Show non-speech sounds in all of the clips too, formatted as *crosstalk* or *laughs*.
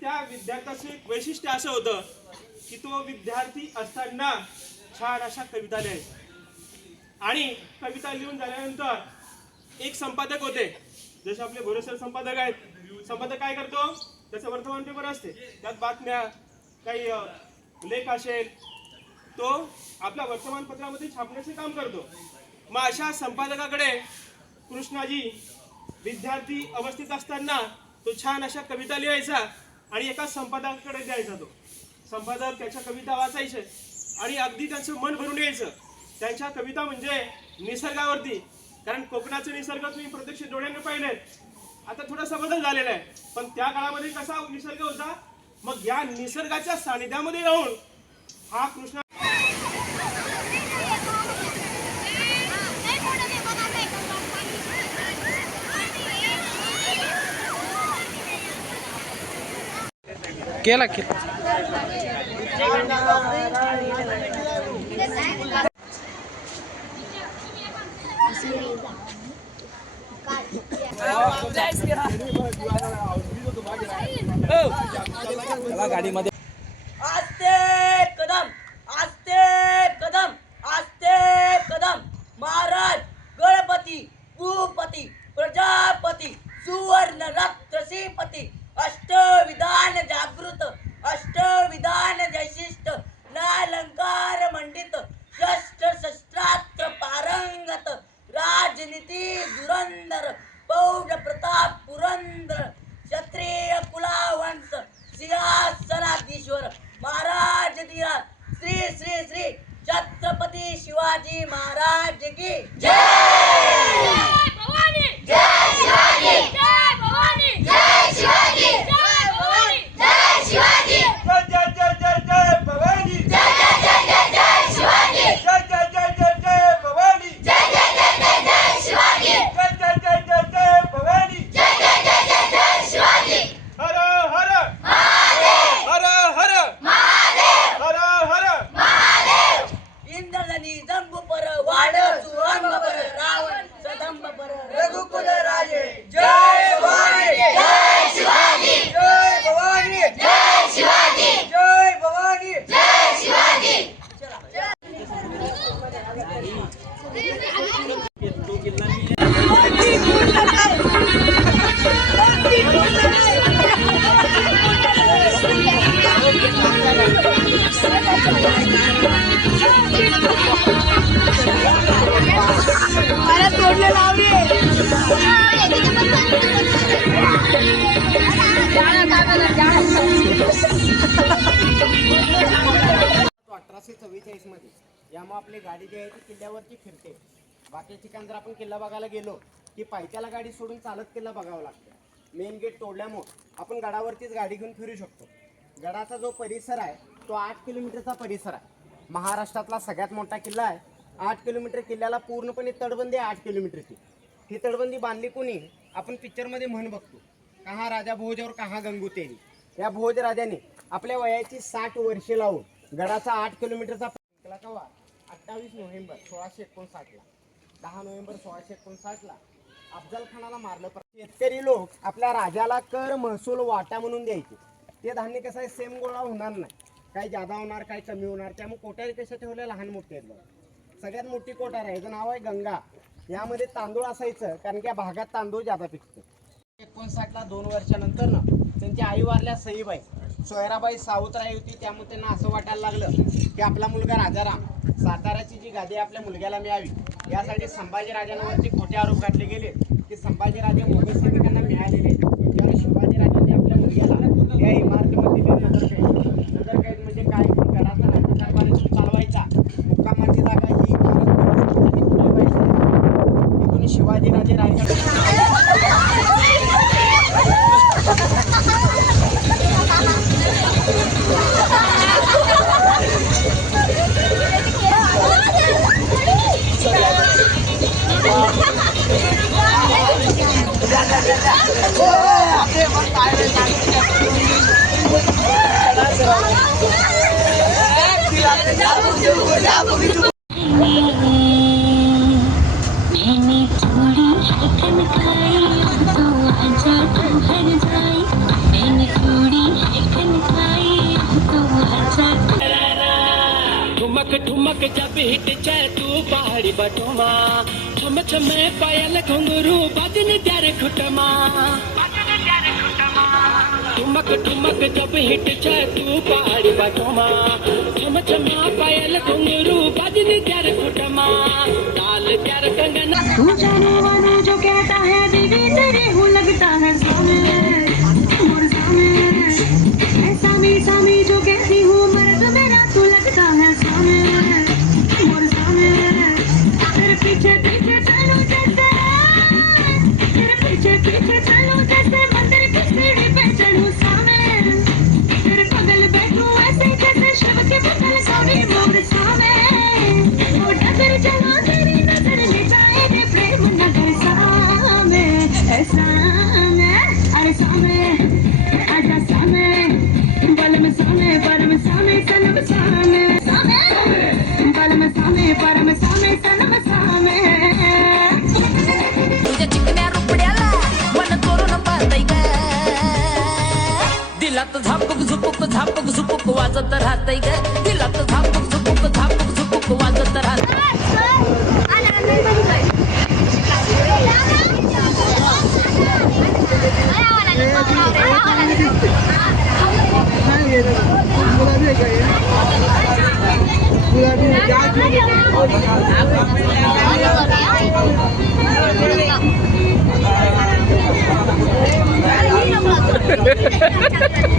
त्या विद्यार्थ्याचं एक वैशिष्ट्य असं होतं की तो विद्यार्थी असताना छान अशा कविता लिहायचा. आणि कविता लिहून झाल्यानंतर एक संपादक होते. जसे आपले भोरेसर संपादक आहेत. संपादक काय करतो? त्याचं वर्तमानपेपर असते. त्यात बातम्या काही लेख असेल तो आपल्या वर्तमानपत्रामध्ये छापण्याचे काम करतो. मग अशा संपादकाकडे कृष्णाजी विद्यार्थी अवस्थेत असताना तो छान अशा कविता लिहायचा. आणि एका संपादकाकडे द्यायचा तो. संपादक त्याच्या कविता वाचायचे आणि अगदी त्यांचं मन भरून यायचं. त्यांच्या कविता म्हणजे निसर्गावरती. कारण कोकणाचे निसर्ग तुम्ही प्रत्यक्ष डोळ्याने पाहिलेत आता थोडासा बदल झालेला आहे. पण त्या काळामध्ये कसा निसर्ग होता? मग या निसर्गाच्या सानिध्यामध्ये राहून हा कृष्णा केला केला गाडीमध्ये. आस्ते कदम आस्ते कदम आस्ते कदम. महाराज गणपती भूपती प्रजापती सुवर्ण राक्षसीपती अष्टविधान Guadalupe. अठराशे चव्वेचाळीसमध्ये यामुळे आपली गाडी जी आहे ती किल्ल्यावरती फिरते. बाकी ठिकाण जर आपण किल्ला बघायला गेलो की पायथ्याला गाडी सोडून चालत किल्ला बघावं लागतं. मेन गेट तोडल्यामुळे आपण गडावरतीच गाडी घेऊन फिरू शकतो. गडाचा जो परिसर आहे तो आठ किलोमीटरचा परिसर आहे. महाराष्ट्रातला सगळ्यात मोठा किल्ला आहे. आठ किलोमीटर किल्ल्याला पूर्णपणे तटबंदी आहे आठ किलोमीटरची. ही तटबंदी बांधली कोणी? आपण पिक्चरमध्ये म्हण बघतो. कहा राजा भोज और कहा गंगुतेरी? या भोज राजाने आपल्या वयाची साठ वर्षे लावून गडाचा आठ किलोमीटरचा जिंकला कवा अठ्ठावीस नोव्हेंबर सोळाशे एकोणसाठला. दहा नोव्हेंबर सोळाशे एकोणसाठला अफजल खानाला मारलं. शेतकरी लोक आपल्या राजाला कर महसूल वाटा म्हणून द्यायचे. ते धान्य कसं आहे? सेम गोळा होणार नाही. काही जादा होणार काही कमी होणार? त्यामुळे कोटारी कशा ठेवल्या लहान मोठे आहेत बघा. सगळ्यात मोठी कोठार आहे. याचं नाव आहे गंगा. यामध्ये तांदूळ असायचं कारण की या भागात तांदूळ जादा पिकतो. एकोणसाठला दोन वर्षानंतर ना त्यांच्या आई वारल्या सईबाई सोयराबाई सावतराई होती. त्यामुळे त्यांना असं वाटायला लागलं की आपला मुलगा राजाराम साताऱ्याची जी गादी आपल्या मुलग्याला मिळावी यासाठी संभाजीराजांवरती खोटे आरोप घातले गेले की संभाजीराजे मोगल सैनिकांना मिळालेले त्यामुळे शिवाजीराजांनी आपल्या मुलग्याला या इमारतीमध्ये ठुमक ठुमक जब हिट जाए तू पहाड़ी बटुमा। छम छम पायल घुंगरू बदन प्यार खुटमा। ठुमक जब हिट जाए तू पहाड़ी बटुमा छम छमा पायल घुंगरू बजनी प्यार खुटमा काल प्यार कंगना। तू जाने वाला जो कहता है दीदी तेरे हूँ लगता है सामे मोर सामे ऐसा मी सामी जो कहती हूँ, मेरा दिलात झापूक झुपूक झापूक झुपूक वाजत राहतय ग. दिलात झापूक झुपूक झापूक झुपूक वाजत राहत मदनाची *laughs* *laughs*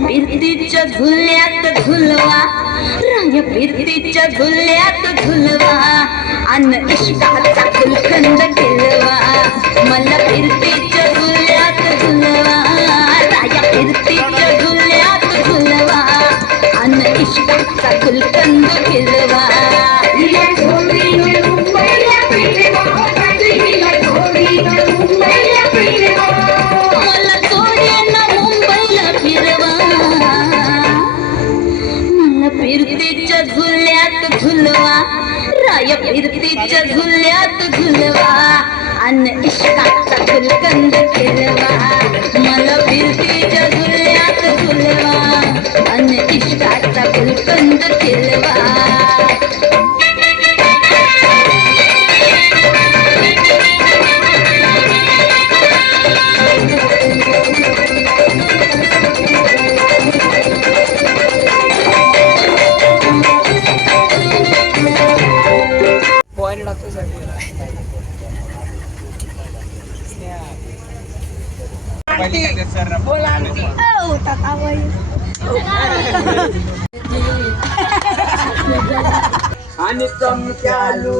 फिरतीच्या झुल्यात झुलवा राय फिरतीच्या झुल्यात झुलवा अन इष्टाचा गुलकंद केलवा मला फिरतीच्या झुल्यात झुलवा राया फिरतीच्या अन्न इष्टाचा मला मुंबईला फिरवा मला फिरतीच्या झुल्यात झुलवा. राय फिरतीच्या झुल्यात झुलवा अन्न इष्टाचा गुलकंद केलवा मला फिरतीच्या झुल्यात झुलवा अन्न इष्टाचा गुलकंद केलवा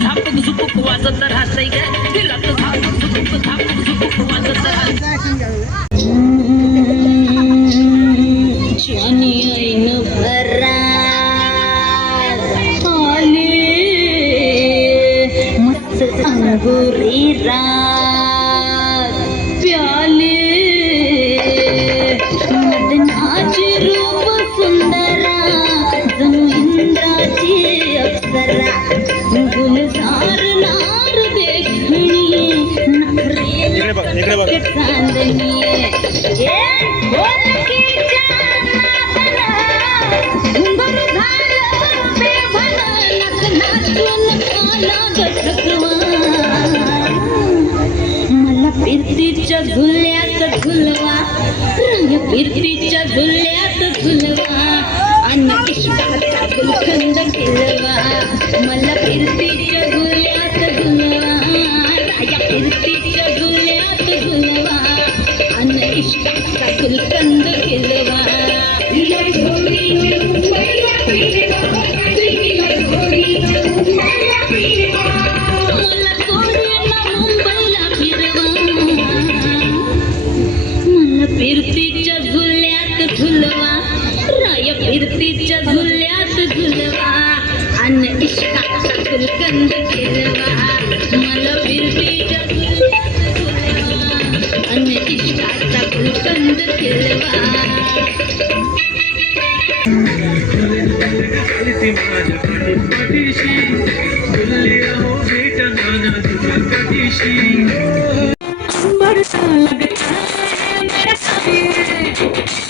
झापक झुपुक वाजत राहतय का फिरतीच्या झुल्यात झुलवा रंग फिरतीच्या झुल्यात झुलवा अन्न इष्टाचा केलवा मला फिरतीच्या फिरतीच्या झुल्यात झुलवा. राय फिरतीच्या झुल्यात झुलवा. अन्न इष्टाचा गुलकंद केलवा मला फिरतीच्या झुल्यात झुलवा. अन्न इष्टाचा गुलकंद केलवा है मेरा